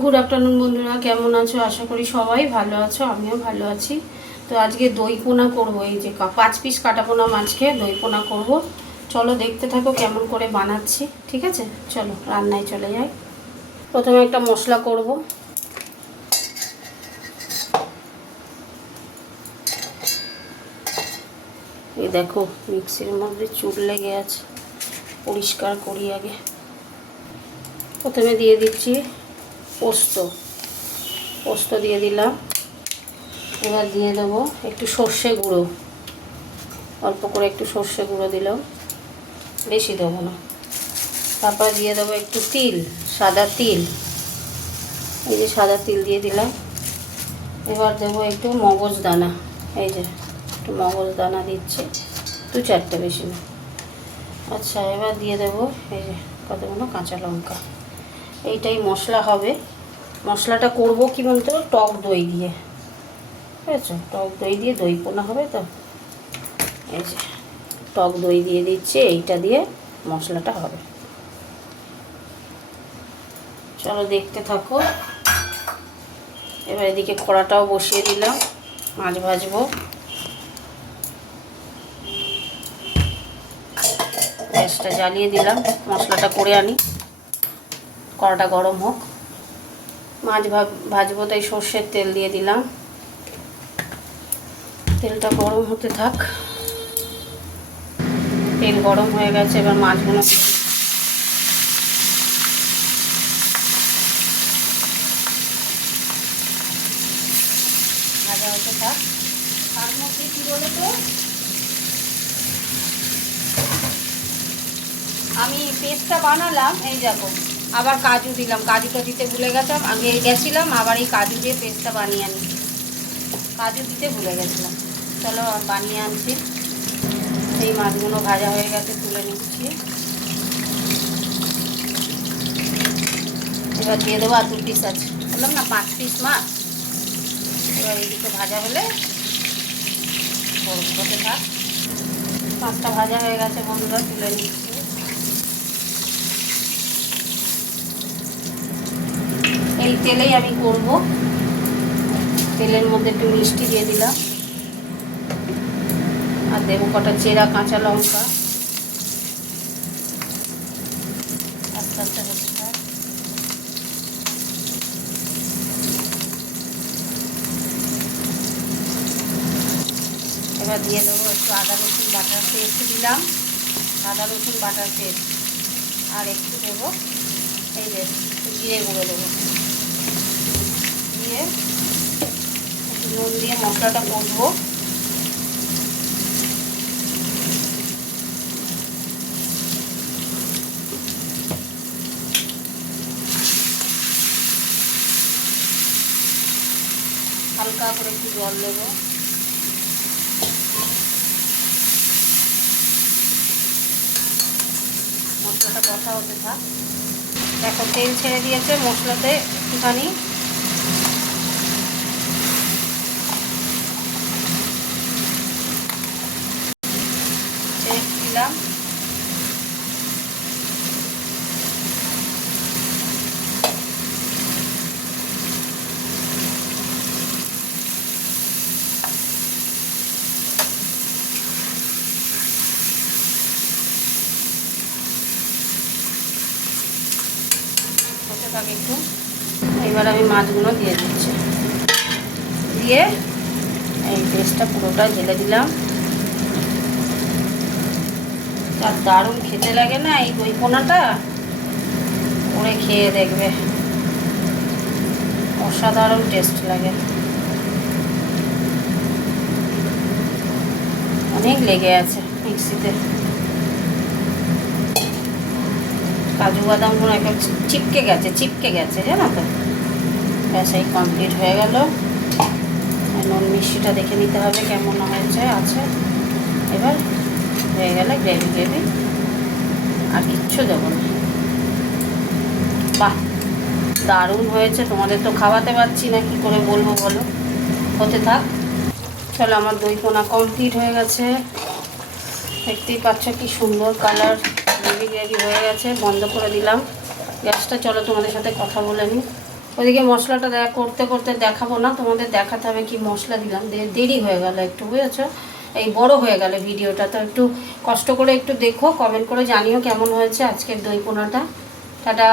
Good afternoon বন্ধুরা, কেমন আছো? আশা করি সবাই ভালো আছো, আমিও ভালো আছি। তো আজকে দই পোনা করবো। এই যে 5 পিস কাটা পোনা মাছকে দই পোনা করব। চলো দেখতে থাকো কেমন করে বানাচ্ছি। ঠিক আছে, চলো রান্নায় চলে যাই। প্রথমে একটা মশলা করব। এই দেখো মিক্সির মধ্যে চুল লেগে আছে, পরিষ্কার করি আগে। প্রথমে দিয়ে দিচ্ছি পোস্ত দিয়ে দিলাম। এবার দিয়ে দেবো একটু সর্ষে গুঁড়ো, অল্প করে একটু সর্ষে গুঁড়ো দিলাম, বেশি দেবো না। তারপর দিয়ে দেবো একটু তিল, সাদা তিল। এই যে সাদা তিল দিয়ে দিলাম। এবার দেবো একটু মগজ দানা, এই যে একটু মগজ দানা দিচ্ছি, 2-4টে, বেশি না। আচ্ছা, এবার দিয়ে দেবো এই যে কতগুলো কাঁচা লঙ্কা। এইটাই মশলা হবে। মশলাটা করব কি বলতো, টক দই দিয়ে। ঠিক আছে, টক দই দিয়ে দই পোনা হবে। তো এই যে টক দই দিয়ে দিচ্ছি, এইটা দিয়ে মশলাটা হবে। চলো দেখতে থাকো। এবার এদিকে কড়াটাও বসিয়ে দিলাম, মাছ ভাজবো। গ্যাসটা জ্বালিয়ে দিলাম, মশলাটা করে আনি, কড়াটা গরম হোক। মাছ ভাজবো, তাই সর্ষের তেল দিয়ে দিলাম। তেলটা গরম হতে থাক। তেল গরম হয়ে গেছে, এবার মাছগুলো ভাজা হতে থাক। তার মধ্যে কী বলো তো, আমি পেস্টটা বানালাম, এই দেখো আবার কাজু দিলাম। কাজুটা দিতে ভুলে গেছিলাম, আবার এই কাজু দিয়ে পেস্টটা বানিয়ে আনি। কাজু দিতে ভুলে গেছিলাম। চলো বানিয়ে আনছি। এই মাছগুলো ভাজা হয়ে গেছে, তুলে নিচ্ছি। এবার দিয়ে দেবো, আর 2 পিস আছে, বললাম না 5 পিস মাছ। এবার এইদিকে ভাজা হলে হতে থাক। মাছটা ভাজা হয়ে গেছে বন্ধুরা, তুলে নিচ্ছি। এই তেলেই আমি করব। তেলের মধ্যে একটু মিষ্টি দিয়ে দিলাম, আর দেবো কটা চেরা কাঁচা লঙ্কা। আস্তে আস্তে হচ্ছে। এবার দিয়ে দেবো একটু আদা রসুন বাটার পেস্ট দিলাম, আদা রসুন বাটার পেস্ট। আর একটু দেবো এই যে জিরে গুঁড়ো দেবো। দিয়ে একটু নুন দিয়ে মশলাটা কষবো। হালকা করে একটু জল দেবো। মশলাটা কষা হতে থাক। দেখো তেল ছেড়ে দিয়েছে মশলাতে, একটুখানি দিলাম। একটু এবার আমি মাছগুলো দিয়ে দিচ্ছি, দিয়ে এই পেস্টটা পুরোটা ঢেলে দিলাম। আর দারুণ খেতে লাগে না এই দই পোনাটা, করে খেয়ে দেখবে, অসাধারণ টেস্ট লাগে। অনেক লেগে আছে মিক্সিতে। কাজু বাদামগুলো একদম চিপকে গেছে জানো তো। ব্যাস, এই কমপ্লিট হয়ে গেল। নুন মিষ্টিটা দেখে নিতে হবে কেমন হয়েছে আছে। এবার হয়ে গেলে গ্রেভি, আর কিচ্ছু দেবো না। বাহ, দারুণ হয়েছে। তোমাদের তো খাওয়াতে পারছি না, কি করে বলবো বলো। হতে থাক। চলো, আমার দই পোনা কমপ্লিট হয়ে গেছে। দেখতেই পাচ্ছ কি সুন্দর কালার, গ্রেভি হয়ে গেছে। বন্ধ করে দিলাম গ্যাসটা। চলো তোমাদের সাথে কথা বলে নিই। ওইদিকে মশলাটা করতে করতে দেখাবো না, তোমাদের দেখাতে হবে কি মশলা দিলাম। দেরি হয়ে গেল একটু, বুঝেছো, এই বড় হয়ে গেল ভিডিওটা। তো একটু কষ্ট করে একটু দেখো, কমেন্ট করে জানিও কেমন হয়েছে আজকের দই পোনাটা। টাটা।